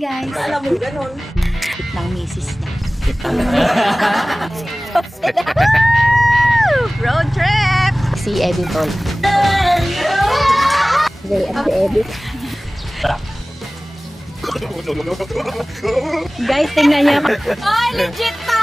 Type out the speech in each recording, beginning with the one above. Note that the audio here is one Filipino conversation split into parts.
Guys, Alam mo, ganun. ng misis niya. Road trip! Si Eddie Tol. They at the Eddie. Guys, tingnan niyo. Oh, legit to!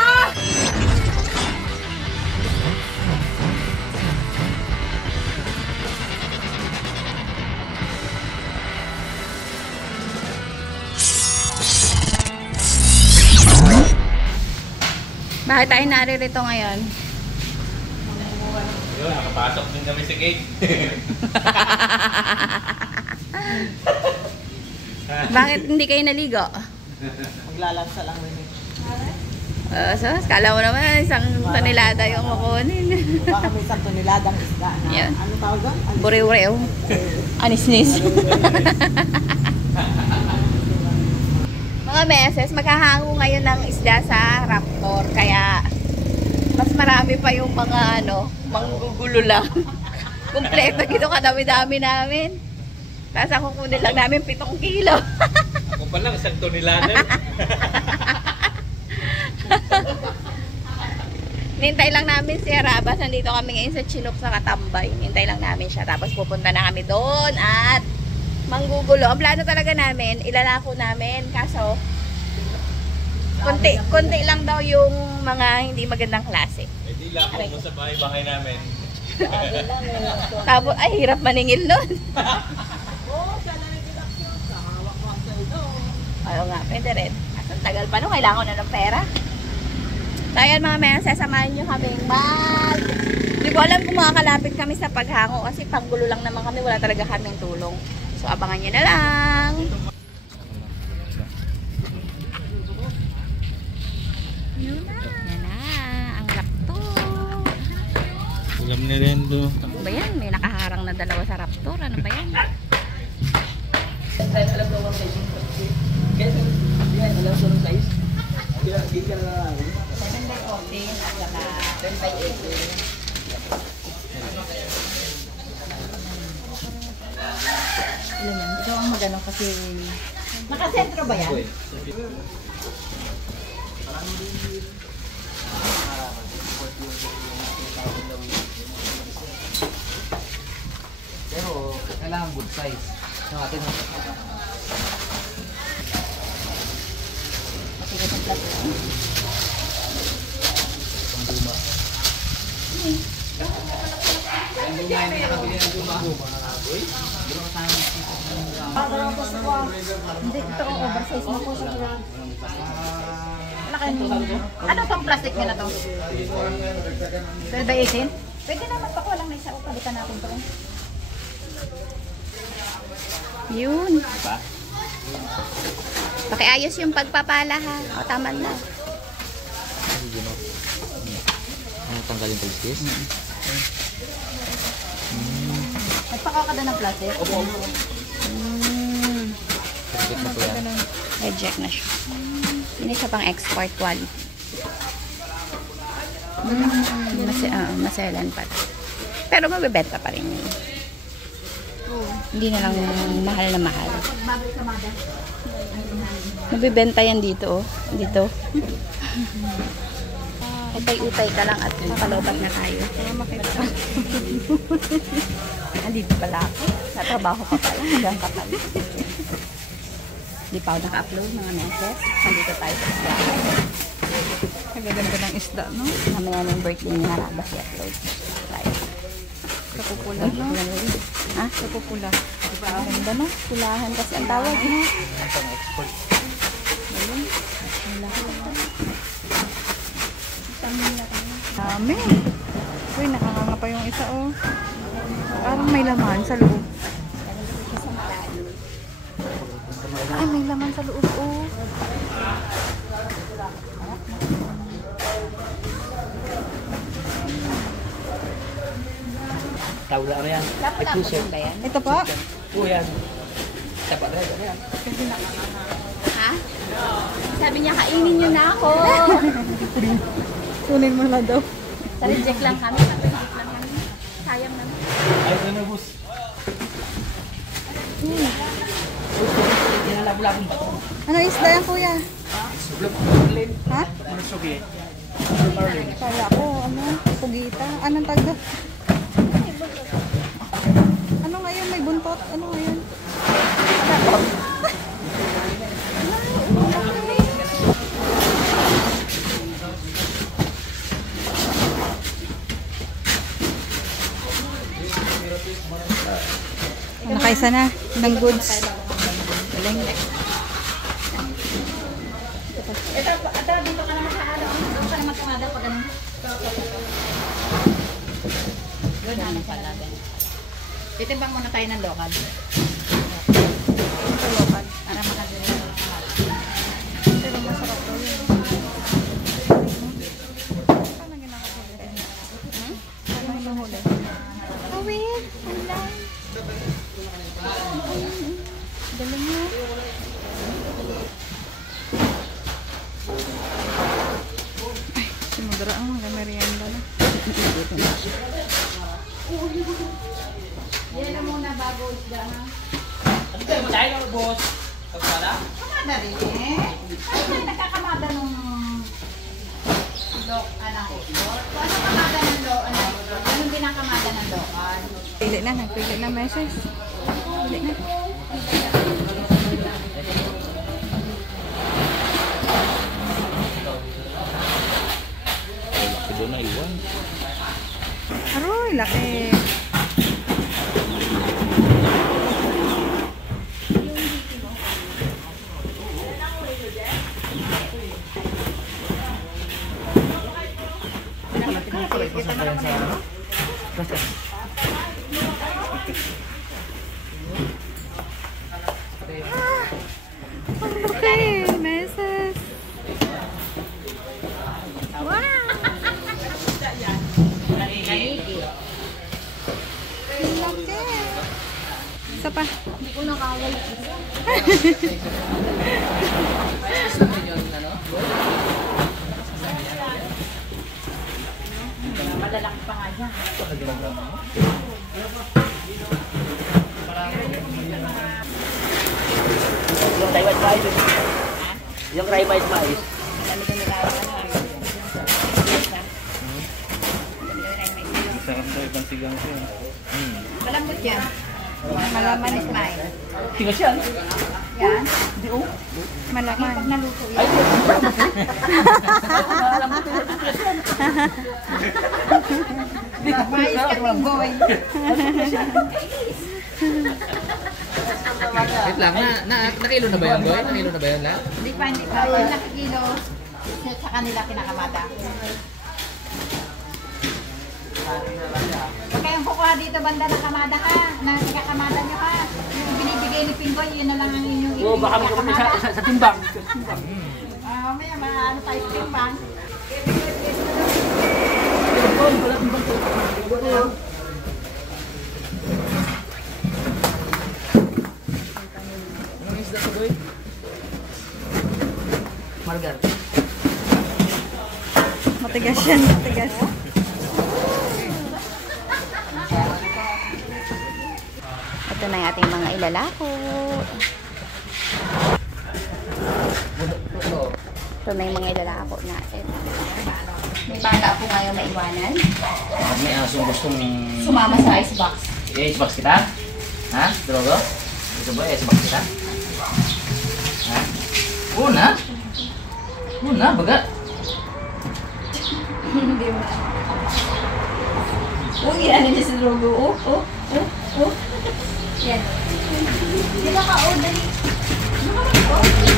Bakit tayo naririto ngayon? Yun, nakapasok din kami sa gate. Bakit hindi kayo naligo? Maglalansa lang rin. So, kala mo naman isang tonelada yung makunin. Baka may isang toneladang isda na. Yan. Ano tawag doon? Buriw-rew. Anis-nis. Mga meses, maghahango ngayon ng isda sa Raptor. Kaya, mas marami pa yung mga manggugulo lang. Kompleto gito kadami-dami namin. Tapos ang kukunin lang namin 7 kilo. Ako pa lang, isang tonelada. Nintay lang namin si Arabas. Nandito kami ngayon sa Chinook sa Katambay. Nintay lang namin siya. Tapos pupunta na kami doon at manggugulo. Ang plano talaga namin, ilalako namin. Kaso, konti lang daw yung mga hindi magandang klase. Eh di lako mo sa bahay-bahay namin. Tapos, ay, hirap maningil nun. Oo, siya na rin pinakyon. Nakawak ko ang sa'yo. Oo nga, pwede rin. At ang tagal pa nun, kailangan ko na ng pera. So, ayan mga meses, samahan nyo kaming Hindi ko alam kung makakalapit kami sa paghango kasi panggulo lang naman kami, wala talaga kaming tulong. So, abangan nyo na lang. Yan na, ang Raptor. Ulam na rin to. Ano ba yan? May nakaharang na dalawa sa Raptor. Ano ba yan? Alam ko ang size. Kaya, alam ko ang size. Hindi ka na lang. 7 by 14 at saka 10 by 18. Alam mo, ito ang magano kasi nakasentro ba yan? Pero kailangan good size. Yung atin ang Sige, pagkat lang. pangduma. Ang duma yung nakabili ng duma. Hindi, ito ang oversize mo po sa kanya. Ano tong plastic nyo na to? 12 by 18? Pwede naman pa ko lang na isa o palitan natin to. Yun. Pakiayos yung pagpapala ha. O, tama na. Ano tanggalin ko is? Nagpaka ka doon ng plastic? Opo. Reject na po yan. Reject na siya. Hindi siya pang export quality. Maselan pa. Pero mabibenta pa rin yun. Hindi na lang mahal na mahal. Mabibenta yan dito. Dito. Utay-utay ka lang at makalobat na tayo. Andito pala ako. Natrabaho ka pala. Hanggang ka pala. Hindi pa ako naka-upload mga meses. Nandito tayo sa isla. Nagaganda ng isda, no? Mamaya na yung birthday ni Harabas i-upload. Tayo. Kapupula, no? Ha? Kapupula. Diba? Ganda no? Pulahan kasi ang tawag. Ang export. Ayun. Dami. Uy, nakanganga pa yung isa, oh. Parang may laman sa loob. Ay, may laman sa loob, oh. Tawla na yan. Lapo-lapo ba yan? Ito pa. Oo yan. Dapat na yan. Ha? Sabi niya, kainin niyo na ako. Kunin mo na daw. Sa reject lang kami. Sa reject lang kami. Sayang naman. Ay, ito na, boss. Yan ang labo-labong bato. Ano isda yan, kuya? Ha? Sugi. Kala ko, ano? Pugita. Anong tagda? Ano ngayon? May buntot? Ano ngayon? Nakaisa na ng goods. Galing. Ito, dito ka naman sa ano. Dito ka naman kamada pag ganun. Yun, ano pala din. Titimbang muna tayo ng lokal. Ito local. Para makadali. Pero masarap daw yun. Paano ginakahuli? Paano ginahuli? Awit! Wala. Galing mo. Ay, si Mudra ang merienda na. Yan na muna bago isda ha. Ano tayo mo tayo, boss? Pagkala? Kamada rin eh. Ay, may nagkakamada nung ano, ano kamada ng ano, ganun din ang kamada ng lokal. Pili na, nagpili na meses. Pili na. Laki doon na iwan. Aroy, laki. Ang laki, meses. Wow! Ang laki. Isa pa. Hindi ko nakawal. Malalaki pa nga dyan. Yung Taiwan spice. Yung Taiwan spice. Dami ko nila Sarap daw ibang sigang siya. malambot yan. Malaman is mine. Tingnan siya. Yan. Malaman. Pag naluto yan. Ay, Mais kaming boy. wait lang, nakilo na ba yan, boy? Nakilo na ba yan lahat? Hindi pa. Yung nakikilo sa kanila kinakamada. Huwag kayong kukuha dito banda ng kamada ha. Na ikakamada nyo ha. Yung binibigay ni Pinggoy, yun na lang ang inyong Oo, baka magkaroon sa timbang. Mamaya, maano tayo sa timbang. Anong isda to, boy? Margar. Matigas yan, matigas. Ito na yung ating mga ilalako. Ito na yung mga ilalako natin. May bata po ngayon maiwanan. May asong gustong... Sumama sa icebox. I-icebox kita? Ha? Drogo? Gusto ba i-icebox kita? Ha? Una? Una, baga? Hindi mo. Uy, ano niya sa logo? Oh. Yan. Di ba ka-order?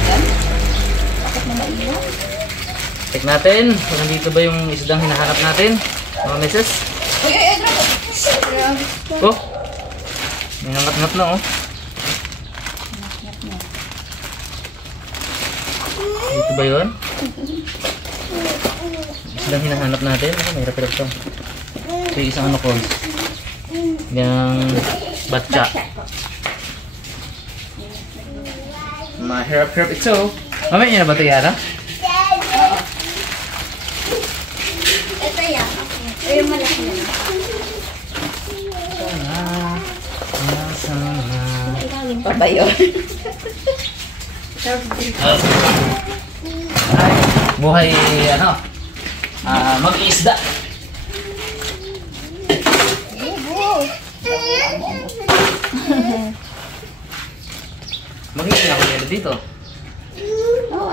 Yan. Bakit na maiyo? Check natin kung nandito ba yung isdang hinahanap natin. Mga meses. Uy, Drago! Oh! May nangat-ngat na, oh. Dito ba yun? Isdang hinahanap natin. Ano, may hirap-hirap to. Ito yung isang ano ko. Yung batcha. Mahirap-hirap ito. Mamaya niya na ba ito, Yara? Ito yan. Ito yung malaki na. Sana. Pa ba yun? Ay, buhay ano? Mag-iisda. Mag-iisda ako nila dito. Oo,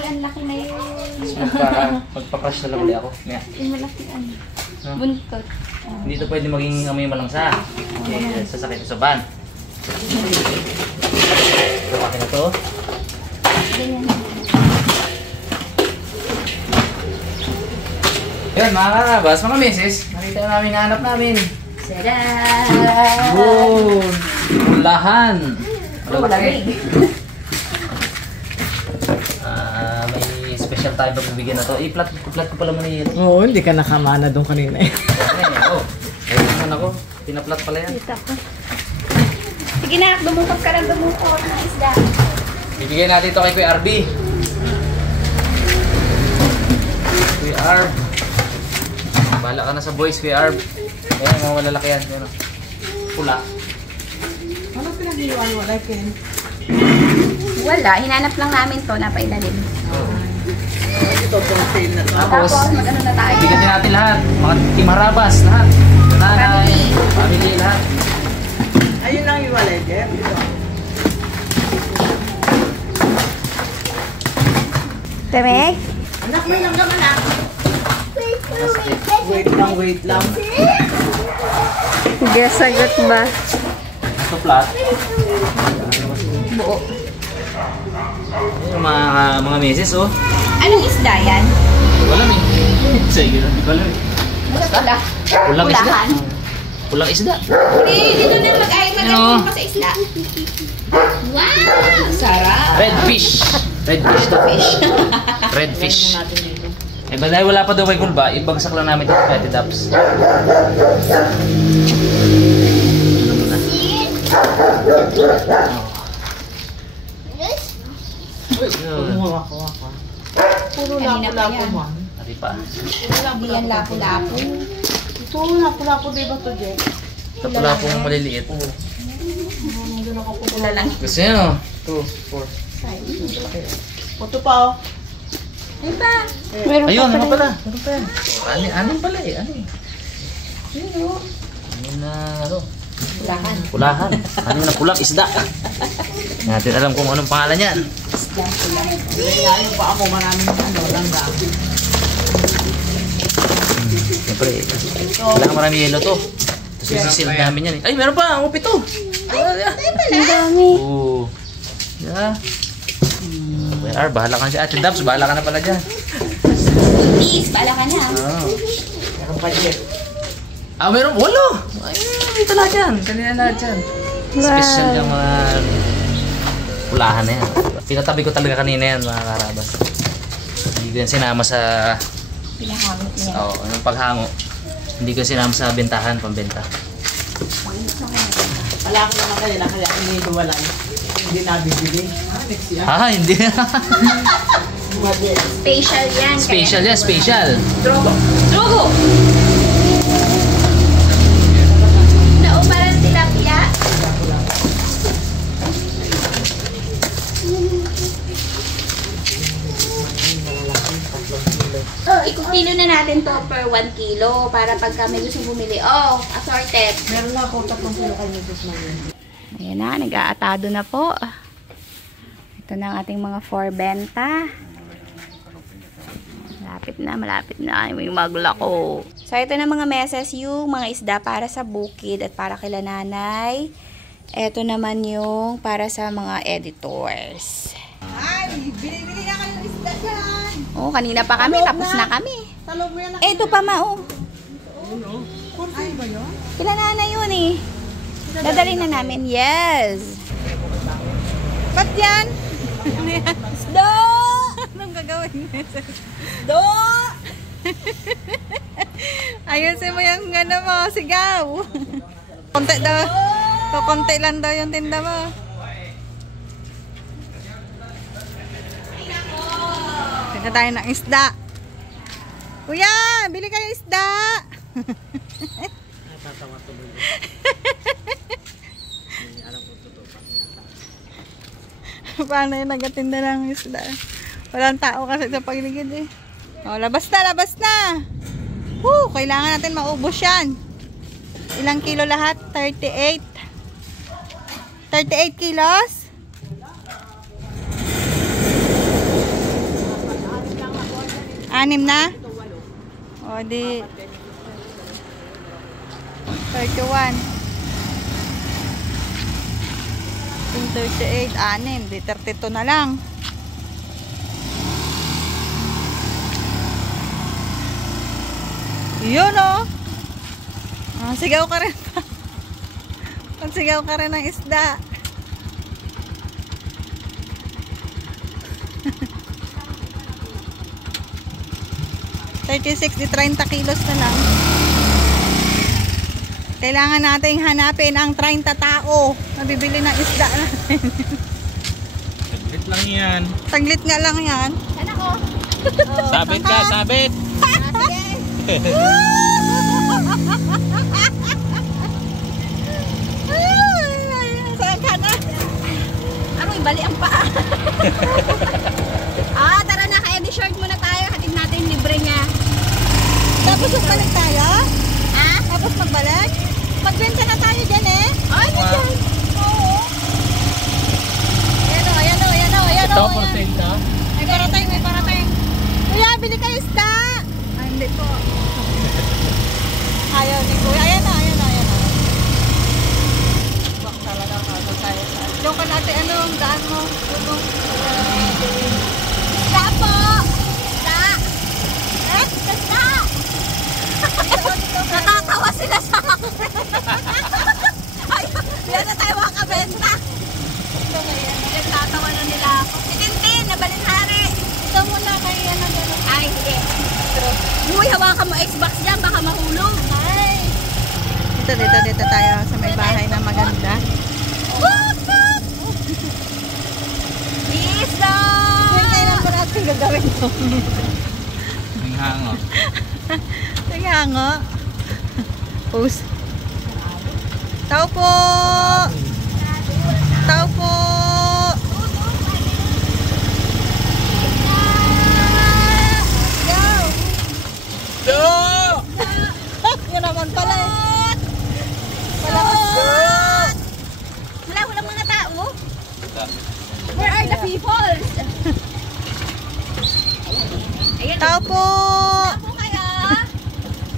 ang laki na yun. Magpa-crush na lang ulit ako. Yeah. Yung malaki ano. No? Buntot. Hindi ito pwede maging amoy malangsa. Sasakit sa van. Ito akin na to. Ganyan. Yan mga karabas, mga misis. Nakita namin, nahanap namin. Sada! Boom! Ulahan! Lamig. May special tayo pagbibigyan na to. I-flat ko pala muna yun. Oo, hindi ka nakamana doon kanina eh. Ayun naman ako. Pinaplat pala yan. Dito ako. Sige na, dumukot ka lang, dumukot ng isda. Bibigyan natin ito kay Kuya RB. Kuya Arb. Bahala ka na sa boys, Kuya Arb. Ayan, mga malalaki yan. Ayan, pula. Ano pinag-iwan-walay, Ken? Wala, hinanap lang namin to, napailalim. Ito pong sale na to. Tapos, Tapos, mag-ano na tayo. bigyan din natin lahat. Mga Team Harabas, lahat. Nanay, family, lahat. Ayun lang yung walay, Jeff. Ito. Temeg? Anak, may langgam anak. Wait lang. Hindi, sagot ba? Ito flat. Buo. Ayan, mga meses, oh. Anong isda yan? Walang eh. Sige lang, walang eh. Pula. Pulang isda. Pulahan. Pulang isda. Dito na Ano? mag-ayun pa sa isda. Wow! Sarap! Red fish. Red fish to. Red fish. Eh, ba dahil wala pa daw may gulba, ibagsak lang namin ito sa Petty Daps. Kumuha ko. Puro Kanina pa lapo-lapo yan. mo. Ati pa. Hindi yan lapo-lapo. Ito, lapo-lapo di ba to, Jeff? Ito pala pong maliliit. Pula lang. Gusto nyo? 2, 4. Ito pa, oh. Ay pa! Meron Ayun, pa ano pala. pala? Ano pa yan? Anin pala eh, anin. Anin na, ano? Pulahan. Pulahan. Anin na pulang isda. Natin alam kung anong pangalan yan. Isdang pula. Ngayon pa ako maraming langgam. Siyempre, kailangan marami yelo to. Tapos isisil namin yan eh. Ay, meron pa! Ang upit to! Ang dami. Oo. Yeah. Kuya R, bahala ka na siya. Ate Dabs, bahala ka na pala dyan. Please, pala ka na. Meron pa, Jeff. Ah, meron. Walo! Ay, ito lahat yan. Kanina lahat yan. Special yung mga pulahan na yan. Pinatabi ko talaga kanina yan, mga karabas. Hindi ko yan sinama sa... Pinahamot niya. Oo, yung paghango. Hindi ko sinama sa bentahan, pambenta. Wala ko naman kanila kaya iniiwalan. Hindi nabibili. Next year. Ah, hindi. Special yan. Special yan, special. Drogo! Nao, parang tilapia. Ikutilo na natin to per 1 kilo para pagka may gusto bumili. Oh, assorted. Meron na ako 3 kilo kay Mrs. Maria. Ayan na, nag-aatado na po. Ito na ang ating mga forbenta. Malapit na. May maglako. So, ito na mga meses, yung mga isda para sa bukid at para kila nanay. Ito naman yung para sa mga editors. Ay, bili na kayo ng isda dyan. Oh, kanina pa kami, tapos na kami. Talog mo yan na. Ito pa mao. Ay, ba yun? Kila nanay yun eh. Dadalhin na namin. Yes. Ba't yan? Do! Anong gagawin nito? Do! Ayusin mo yung ano mo, sigaw. Konti daw. Konti lang daw yung tinda mo. Tinda tayo ng isda. Kuya, bili kayo isda. Paano yung nagatinda ng isda? Walang tao kasi sa paligid eh. O, labas na, labas na. Woo, kailangan natin maubos yan. Ilang kilo lahat? 38. 38 kilos? Anim na? O, di 31. 38, anim. Di 32 na lang. Yun o. Sigaw ka rin pa. Sigaw ka rin ng isda. di 30 kilos na lang. Kailangan nating hanapin ang 30 tao na bibili ng isda natin. Saglit lang yan. Saglit nga lang yan. Yan ako. Sabit ka, sabit! Sige. Saan ka na? Aroy, bali ang paa. Tara na, kaya di-short muna tayo. Hatid natin yung libre niya. Tapos magbalik tayo? Ha? Tapos magbalik? Magbenta na tayo dyan eh. Ay, nandiyan. Oo. Ayan o, ayan o, ayan o, ayan o. Ito, ayan. porcenta. May parating, may parating. Kuya, bili kayo isda. Ay, hindi po. Ayaw ni Kuya. Ayan na, ayan na, ayan na. Bak talaga ako tayo. Diyan ka natin, ano, ang daan mo. Isda po. Isda. Isda. Natatawa sila sa akin. Ay, yan na tayo makabenta. Nagtatawa na nila ako. Si Tintin, nabalinhari. Ito muna kayo yan ang gano'n. Ay, hindi. Uy, hawakan mo Xbox dyan, baka mahulog. Ay. Dito tayo sa may bahay na maganda. Isda! Kung kailan pa natin gagawin ito? Ang hango. Kaya nga. Post. Tao po! Tao po! Go! Yun naman pala eh. Walang mga tao. Where are the people? Ayan. Tao po! Po kayo.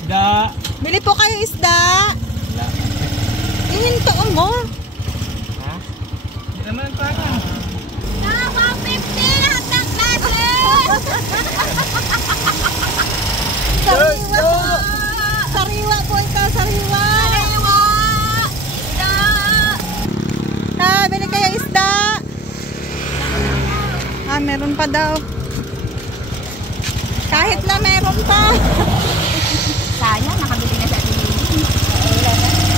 Da. Bili po kayo isda. Ihinto mo. Ha? Hindi naman parang. Tama, 50 hotdog natin. Sariwa. Sariwa po ito, sariwa. Sariwa. Isda. Bili kayo isda. Meron pa daw. Kahit na meron pa. Sana, nakabili na sa atin.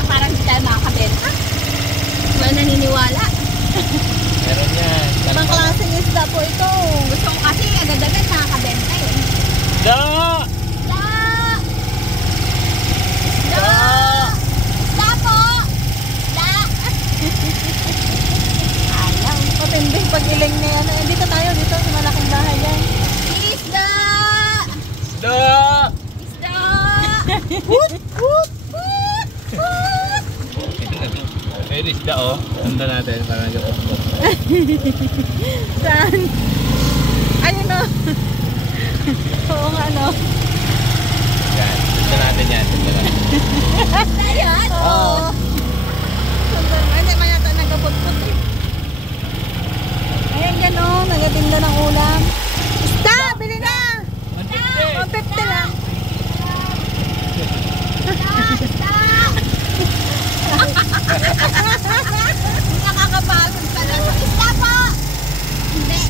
Parang hindi tayo makakabenta. Wala naniniwala. Meron yan. Ibang klaseng isda po ito. Gusto ko kasi agad-agad nakakabenta eh. Da. Isda! Isda! Isda po! Isda! Ayaw. Matinding pag-iling na yan. Dito tayo, dito sa malaking bahay yan. Isda! Da. Isda! Woot! Woot! May isda oh. Tanda natin para nagapapot. Saan? Ayun o. Oo nga no. Yan. Tanda natin yan. Tanda natin. Isda yan! Oo. Hindi man yata nagapot-pot eh. Ayan yan o. Nagatinda ng ulam. Isda! Bili na! 150 lang. Isda! Nakakapagod pala. Isda po! Hindi.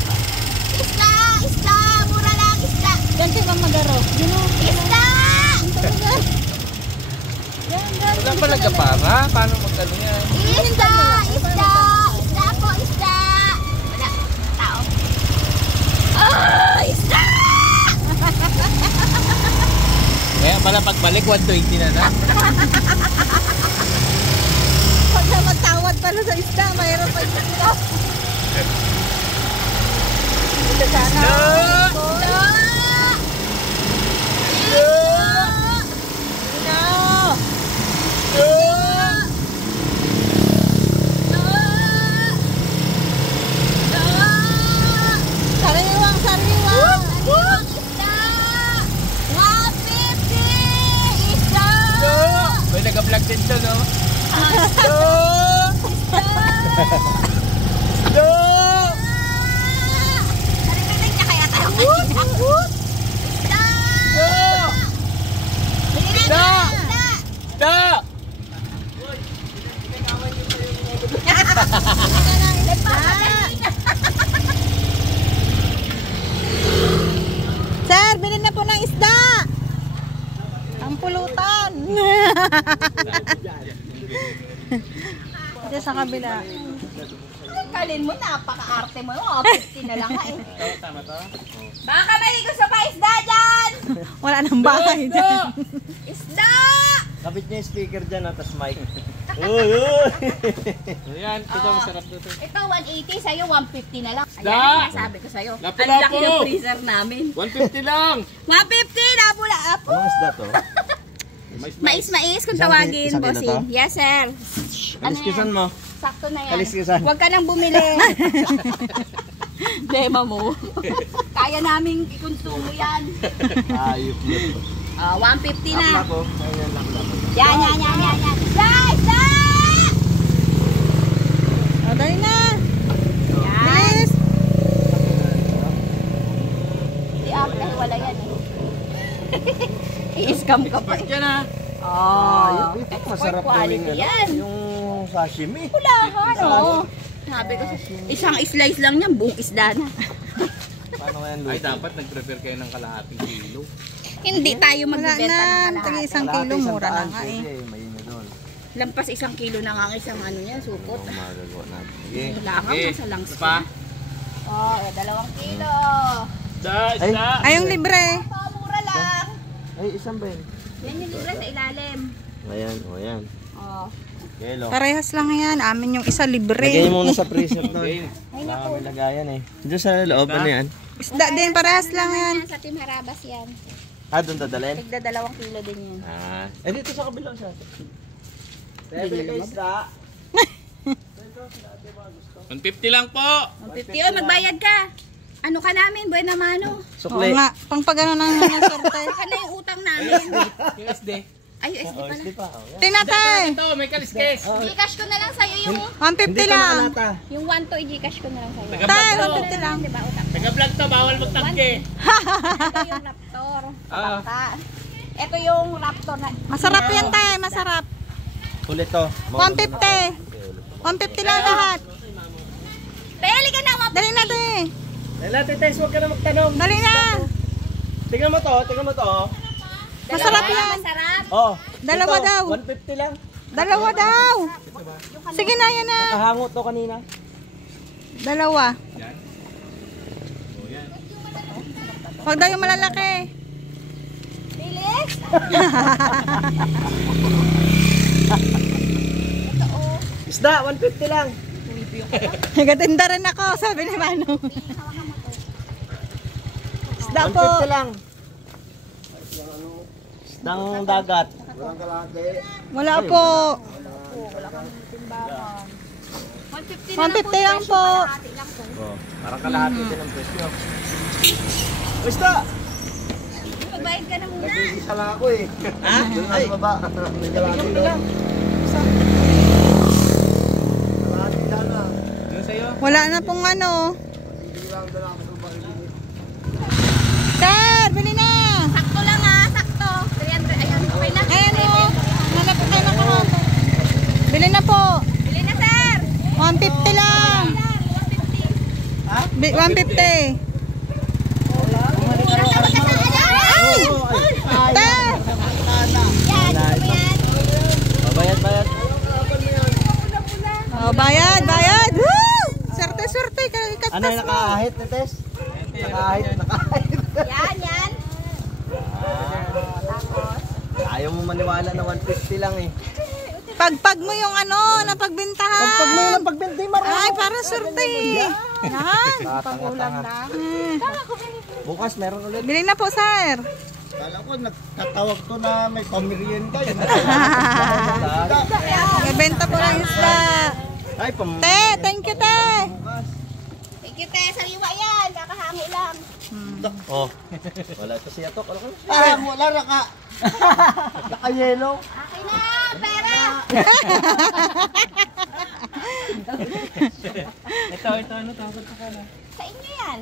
Isda! Isda! Mura lang isda! Yan kay Mama Garo. Yun o. Isda! Yan. Wala pa nagkapara? Paano magkano yan? Isda! Isda! Isda po! Isda! Wala. Tao. Isda! Kaya pala pagbalik 120 na na. Pag na magtawad pala sa isda, mayroon pa isda. Diyan sa kabila. Kalin mo, napaka-arte mo. 50 na lang eh. Baka may gusto pa isda dyan! Wala nang bahay dyan. Isda! Kapit niya yung speaker dyan, tapos mic. Uy, uy! Ayan, ito masarap dito. Ito, 180. Sa'yo, 150 na lang. Isda! Ayan, sinasabi ko sa'yo. Ang Lapu-lapu! laki ng freezer namin. 150 lang! 150! Lapu-lapu! Anong isda to? Mais-mais kung Isang tawagin, kilo to? bossing. Yes, sir. Kaliskisan mo. Sakto na yan. Kaliskisan. Huwag ka nang bumili. Dema mo. Kaya naming ikonsumo yan. Ayop yun. 150 na. Laplak ko. Ayan, laplak. Yan. Guys! O, dali na. Yan. Bilis. Si Ate, wala yan eh. I-scam ka pa eh. Yan ah! Oh, Ito masarap gawing ano, yan. yung sashimi. Kulahan, oo. Sabi ko, isang slice lang niyan, buong isda na. Paano kaya Ay, dapat nag-prepare kayo ng kalahating kilo. Hindi tayo Wala magbibenta ng na. Tagi kalahati. isang kilo, mura na nga eh. May na doon. Lampas 1 kilo na nga ang isang ano niya, supot. Oo, magagawa natin. Sige. Wala ka, nasa langs Pa? Oh, 2 kilo. Isda! Ay, yung libre. Oh, mura lang. Ay, isang ben. Yan yung libre sa ilalim. Ayan, o ayan. Oh. Kelo. Parehas lang yan. Amin yung isa Lagay libre. mo muna sa freezer doon. Ay, Wala naku. kami lagayan eh. Diyan sa loob, ano yan? Isda din, parehas lang yan. Sa Team Harabas yan. Ah, doon dadalhin? Tigda 2 kilo din yan. Ah. Eh, dito sa kabila siya. Bebe ka isda. 150 lang po! 150. Oh, magbayad ka. Ano ka namin, buena mano. Oo Sukli. nga. Pang pagano ng sorte. Baka na yung utang namin. USD. Ay, USD Oh, pala. isdi pa. Oh, yan. Tinatay. Ito, may kaliskes! Gcash ko na lang sa'yo yung 150 lang. yung 1 to i-Gcash ko na lang sa'yo. Tay, Taga-vlog 150 lang. Di ba utang? Taga-vlog to, bawal magtangke! Ito yung Raptor. Bangka. Ito yung Raptor na. Masarap yan, tay. Masarap. Ulit to. 150. 150 lang lahat. Peli ka na, Dali na, tay. Lela, tites, huwag ka na magtanong. Dali na. Tingnan mo to, tingnan mo to. Masarap yan. Masarap. Oh. Dalawa ito, daw. 150 lang. Dalawa daw. Sige na, yan na. Nakahango to kanina. Dalawa. Huwag daw yung malalaki. Bilis. Isda, 150 lang. Nagatinda rin ako, sabi ni Mano. Isda po. 150 lang. Isdang dagat. Wala po. 150 150 lang po. Kalahati lang po. Oh, parang kalahati din ang presyo. Isda! Magbayad ka na muna. Isa lang ako eh. Ha? Doon na sa baba. May kalahati lang. Kalahati lang na. Yung sa'yo? Wala na pong ano. Sir, bili na. Sakto lang ha, sakto. 300, ayan, okay na. Ayan o. Nalapit tayo ng kahon. Bili na po. Bili na, sir. 150 lang. 150. Mura ka magkasama dyan. Ay! Sir. Yan, gusto mo yan? Bayad. Oh, bayad, bayad. Woo! Swerte. Katas Ano yung mo. nakaahit ni Tess? Nakaahit. Yan. Tapos, Ayaw mo maniwala na 150 lang eh. Pagpag mo yung ano, napagbintahan. Pag mo yun ang pagbinti, Ay, para swerte. Yan. Pangulam na. Bukas meron ulit. Bili na po, sir. Kala ko, nagtatawag to na may pamirienda. Ibenta po lang isda. Ay, Te, thank you, te. thank you, te. Sariwa yan. Kakahango lang. Oh. Wala ito siya to. Wala naka. Naka-yellow. Okay na, pera. Ito, ano, takot ka na. Sa inyo yan.